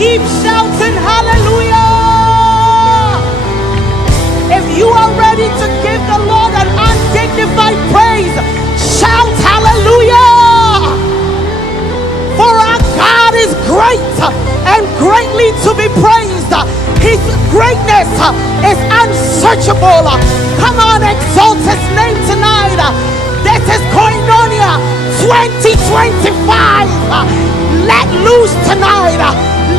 Keep shouting hallelujah. If you are ready to give the Lord an undignified praise, shout hallelujah. For our God is great and greatly to be praised. His greatness is unsearchable. Come on, exalt his name tonight. This is Koinonia 2025. Let loose tonight.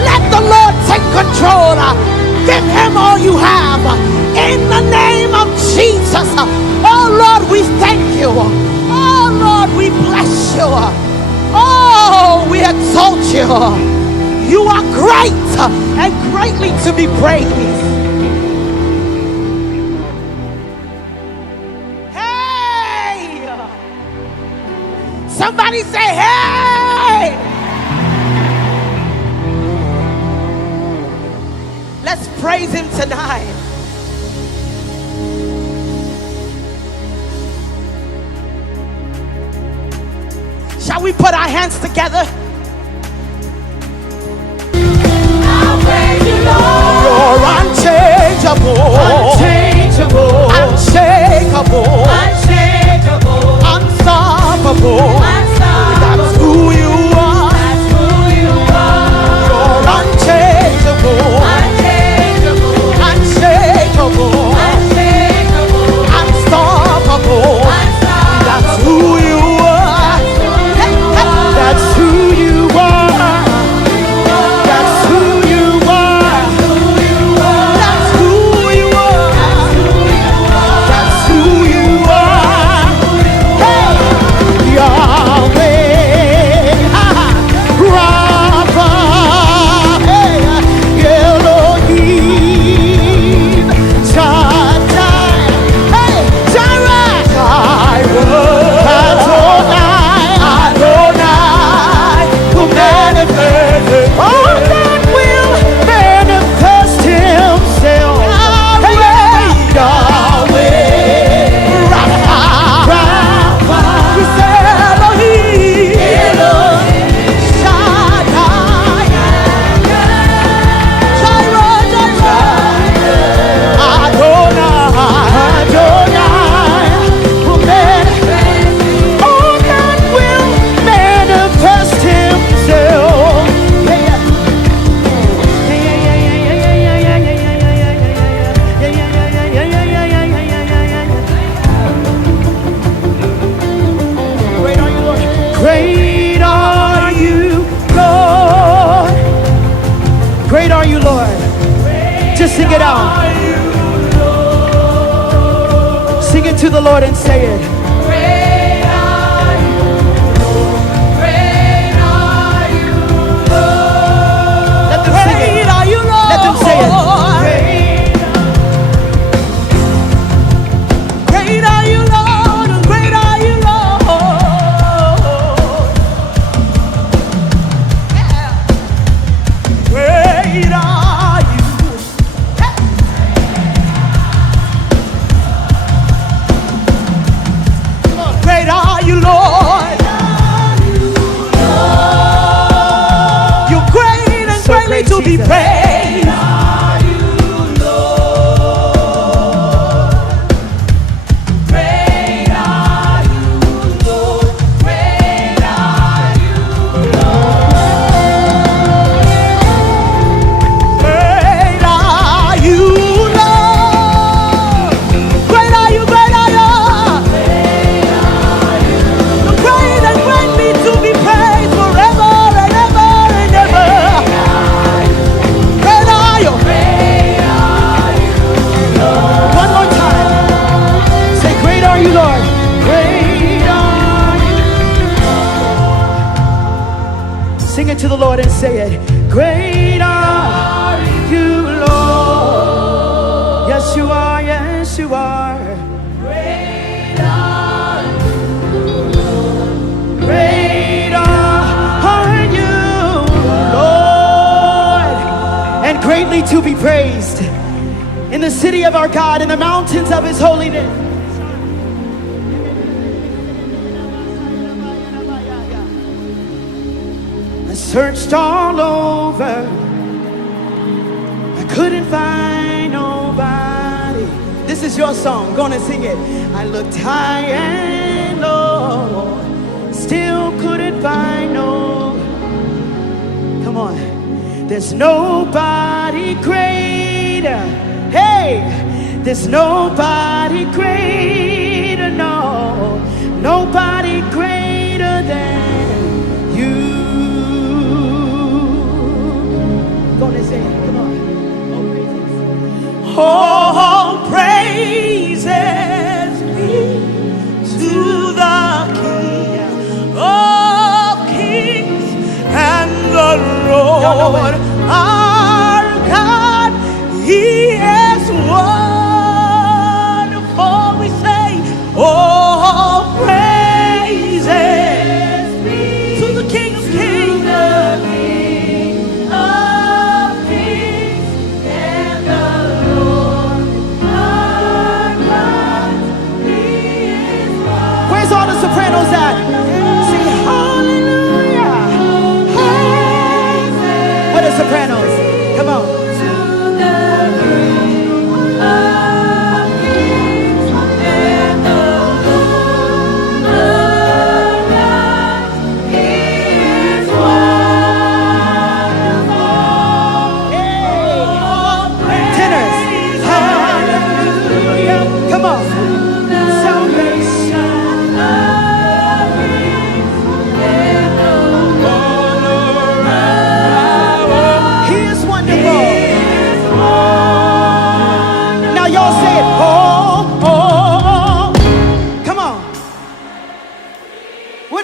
Let the Lord take control. Give him all you have. In the name of Jesus. Oh Lord, we thank you. Oh Lord, we bless you. Oh, we exalt you. You are great and greatly to be praised. Hey! Somebody say, hey! Let's praise him tonight. Shall we put our hands together? I'll praise you, Lord. You're unchangeable, unchangeable, unshakable, unshakable, unstoppable, unstoppable. That's who you are. That's who you are. You're unchangeable, unchangeable, unshakable, unshakable, unstoppable. That's who you are. That's who you are. That's who you are. That's who you are. That's who you are. Hey, Yahweh, Rapha, hey, Elohim, Shaddai, hey, Jireh, Adonai, who manifested. Oh, that will manifest himself. Yahweh, Rapha, we say Elohim, Shaddai, Jireh, Adonai, who manifest. Oh, that will manifest himself. Great are you, Lord. Great are you, Lord. Just sing it out. Sing it to the Lord and say it. Great are you, Lord. Great are you, Lord. Let them sing it. Great are you, Lord. Let them say it. Great are you, Lord. Great are you, Lord. Yeah. Great are you. Hey. Great are you, Lord. You're great and So greatly great, to be Jesus. praised. Great are you, Lord. Great are you, great are you. You're great and greatly to be praised forever and ever and ever. Great are you. One more time. Say, great are you, Lord. Great are you. Sing it to the Lord and say it. Great are you, Lord. Yes, you are. Yes, you are. Great are you, Lord, and greatly to be praised in the city of our God, in the mountains of his holiness. I searched all over, find nobody. This is your song. Gonna sing it. I looked high and low, still couldn't find no. Come on. There's nobody greater. Hey, there's nobody greater. No, nobody greater than you. Gonna say it. Come on. Oh, praises be to the King of Kings and the Lord our God. He is wonderful. We say, oh, praises be to the King of Kings. All the sopranos at? Sing hallelujah. What are sopranos? Come on. Tenors. Hallelujah. Come on.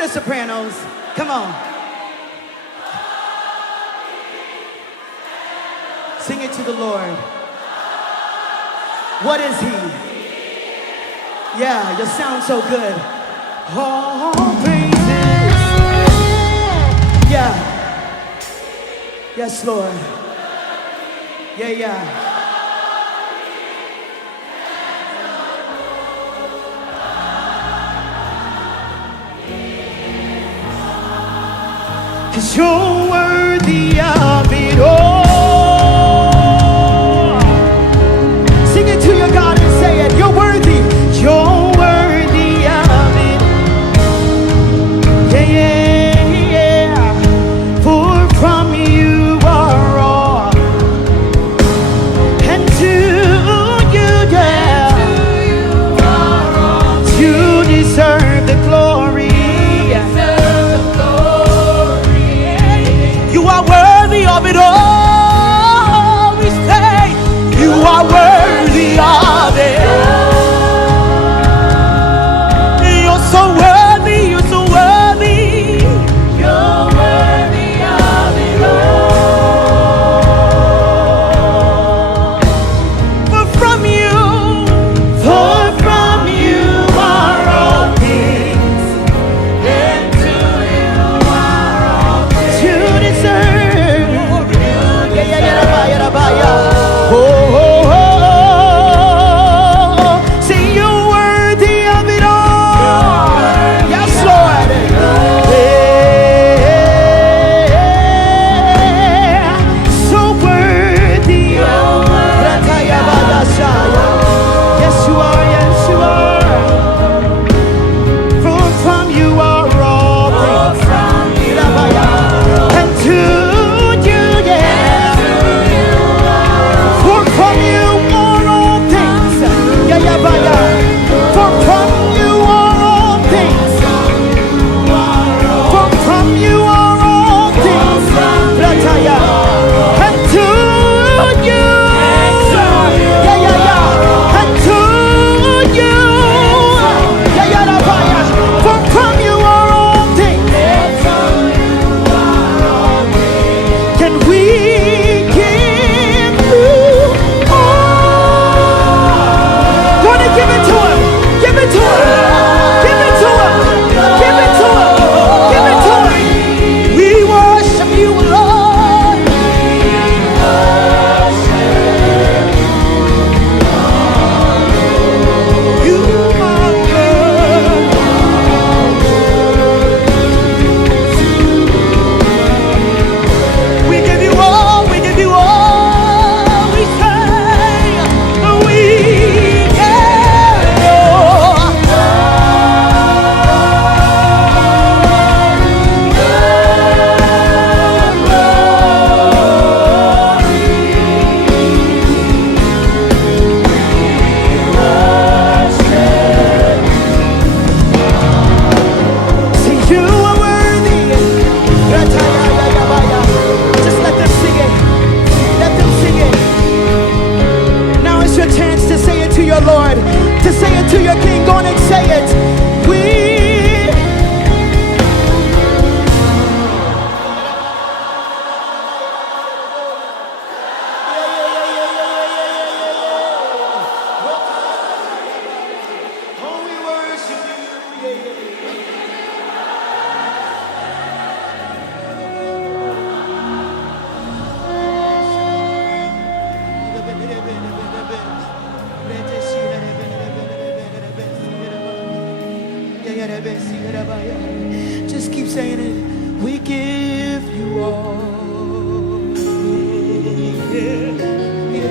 Sopranos, come on. Sing it to the Lord. What is he? Yeah, you sound so good. Oh, praises. Yeah. Yes, Lord. Yeah, yeah. 'Cause you're worthy of it all. Sing it to your God and say it. You're worthy. You're worthy of it. Yeah, yeah, yeah. For from you are all, and to you, yeah, you deserve the glory. Of it all, we say you are worthy of it. You're so worthy, you're so worthy. You're worthy of it all. For from you are all things, and to you are all things. You deserve Just keep saying it. We give you all. We give you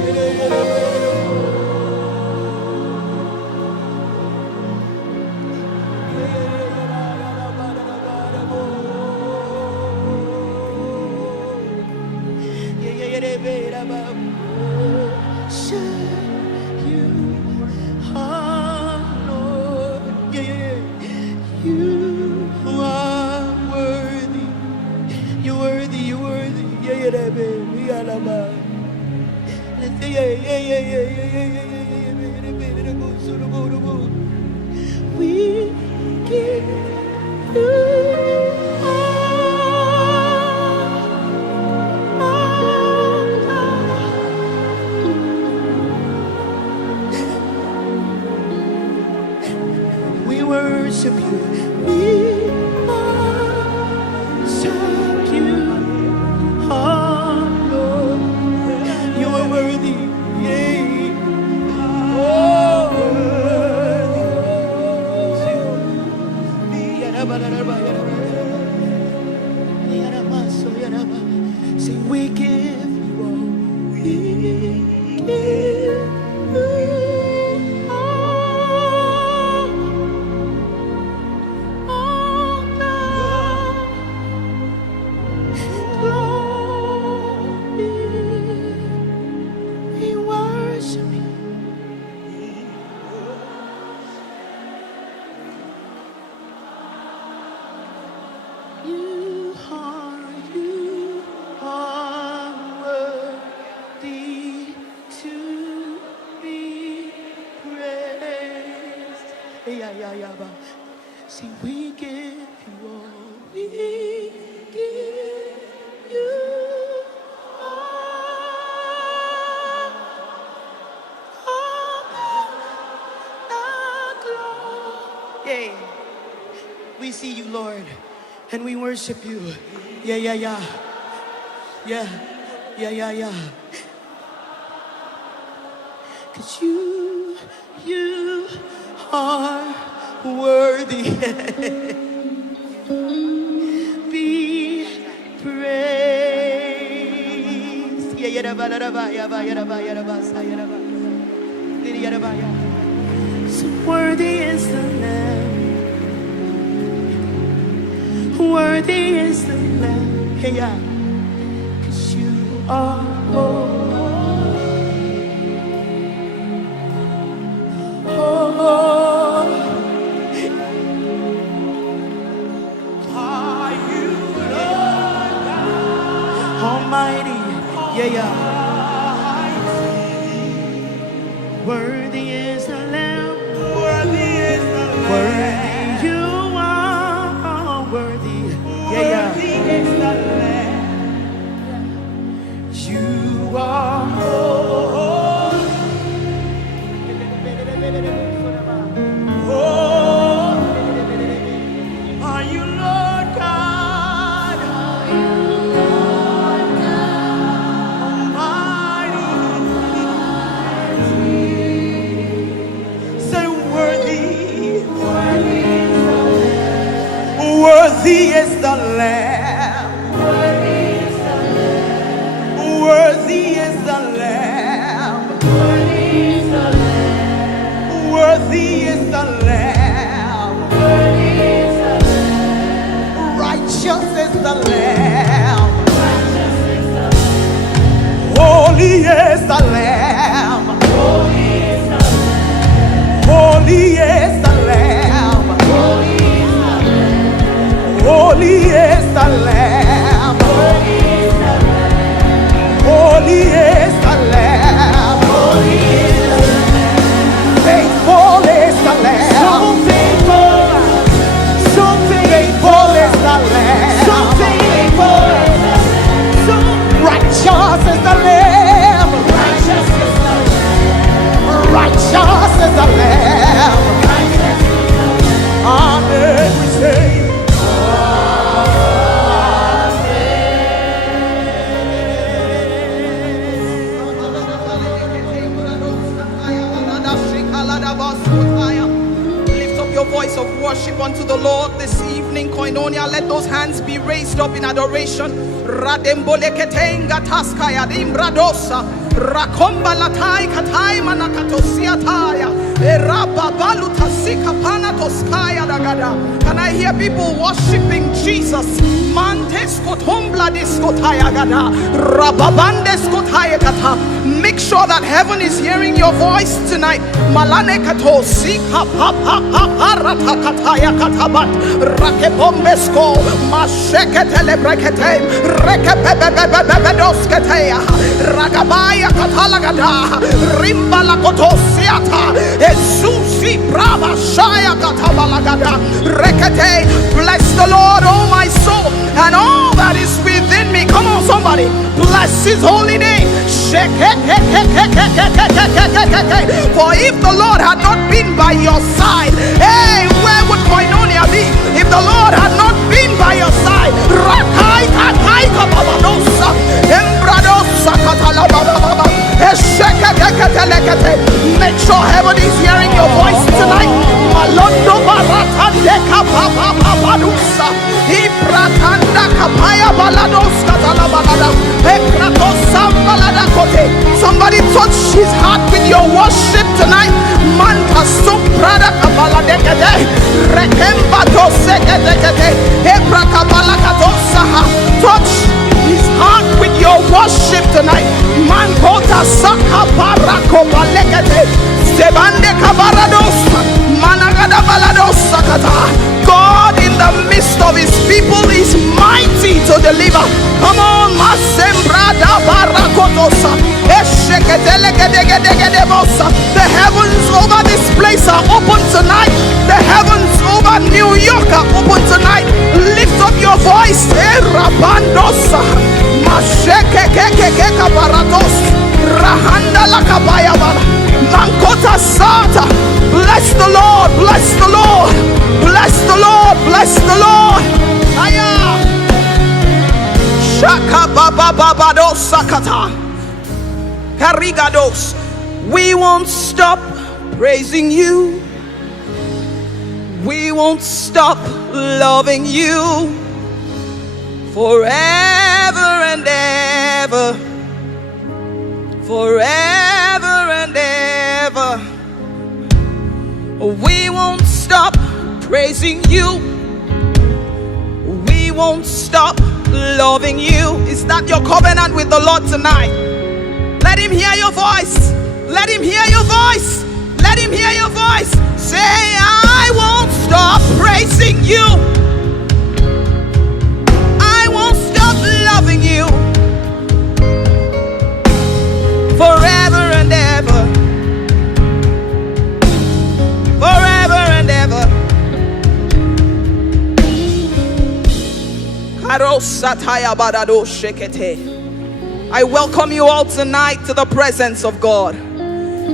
we worship you. We worship you. Oh Lord, you are worthy. Yeah. Oh, say we give you all. We give you all glory. We worship you. You are worthy to be praised. See, we give you all. We give you all the glory. Yeah. We see you, Lord, and we worship you. Yeah. Yeah. 'Cause you are worthy. Be praised. So worthy is the Lamb. Worthy is the Lamb. Yeah. 'Cause you are holy. Almighty, yeah. Worthy is the Lamb. Worthy is the Lamb. Worthy you are. Worthy, yeah. Worthy is the Lamb. You are holy. Are you Lord God? of worship unto the Lord this evening, Koinonia. Let those hands be raised up in adoration. Rademboleketenga taskaya dimbradosa. Rakomba latai katai manakatosiataya. Erababaluta sika panatoskaya dagada. Can I hear people worshiping Jesus? Mantes kotombla diskotaya gada. Rababandes kotaya kata. Make sure that heaven is hearing your voice tonight. Malane kato sika pa pa pa parata kataya katabat. Rakebombesko masheketele brekete. Rekepepepepepepedosketaya. Ragabaya katalagada. Rimbala kotosiata. Esusi brava shaya katabalagada. Rekete. Bless the Lord, oh my soul, and all that is within me. Come on, somebody. Bless his holy name. For if the Lord had not been by your side, hey, where would Koinonia be? If the Lord had not been by your side, make sure heaven is hearing your voice tonight. Malondo baratandeka papa papadusa. Ibratanda kapaya balados katalabalada. Ekratosam kote. Somebody touch his heart with your worship tonight. Manta suprada kabaladekete. Rekembato sekete. Ebrakabala. Touch his heart with your worship tonight. Mankota saka parako balekete. Sebande kabarados. Managada balados sakata. God in the midst of his people is mighty to deliver. Come on, Masembrada Barakotosa. The heavens over this place are open tonight. The heavens over New York are open tonight. Lift up your voice. Rabandosa. Mashekekekeka baratos. Rahanda lakabayabara. Mankota sata. Bless the Lord, bless the Lord, bless the Lord, bless the Lord. Aya. Shaka baba babados sakata. Karigados. We won't stop praising you. We won't stop loving you forever and ever. Forever and ever. We won't stop praising you. We won't stop loving you. Is that your covenant with the Lord tonight? Let him hear your voice. Let him hear your voice. Let him hear your voice. Say, I won't stop praising you. I won't stop loving you forever and ever. Forever and ever. I welcome you all tonight to the presence of God.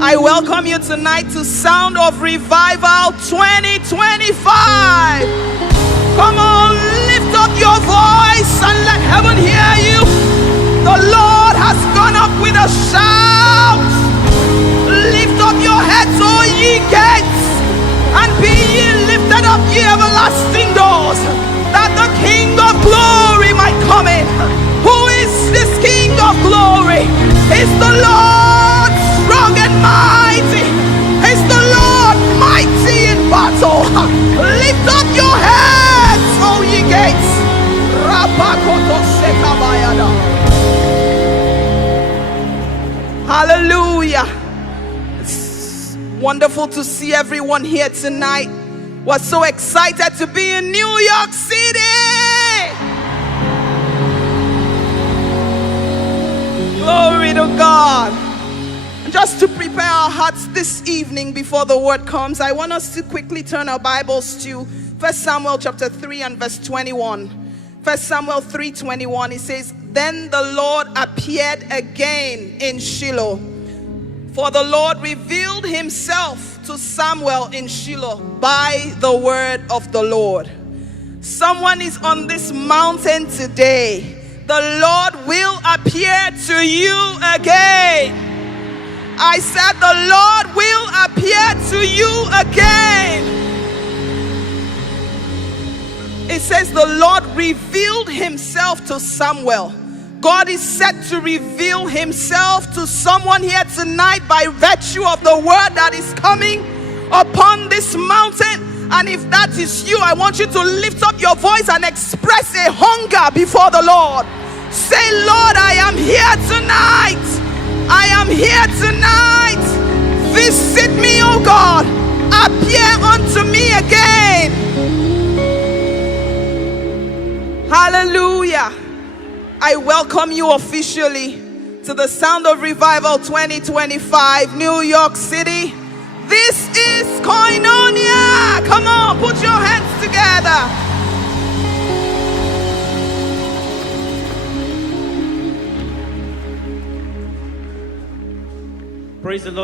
I welcome you tonight to Sound of Revival 2025. Come on, lift up your voice and let heaven hear you. The Lord has gone up with a shout. Lift up your heads, O ye gates, and be ye lifted up, ye everlasting doors, that the King of glory might come in. Who is this King of glory? Is the Lord strong and mighty? Is the Lord mighty in battle? Lift up your heads, O ye gates. Hallelujah. It's wonderful to see everyone here tonight. We're so excited to be in New York City. Glory to God. And just to prepare our hearts this evening before the word comes, I want us to quickly turn our Bibles to 1 Samuel chapter 3 and verse 21. 1 Samuel 3:21, it says, Then the Lord appeared again in Shiloh, for the Lord revealed himself to Samuel in Shiloh by the word of the Lord. Someone is on this mountain today. The Lord will appear to you again. I said the Lord will appear to you again. It says the Lord revealed himself to Samuel. God is set to reveal himself to someone here tonight by virtue of the word that is coming upon this mountain. And if that is you, I want you to lift up your voice and express a hunger before the Lord. Say, Lord, I am here tonight. I am here tonight. Visit me, oh God. Appear unto me again. Hallelujah. I welcome you officially to the Sound of Revival 2025, New York City. This is Koinonia. Come on, put your hands together. Praise the Lord.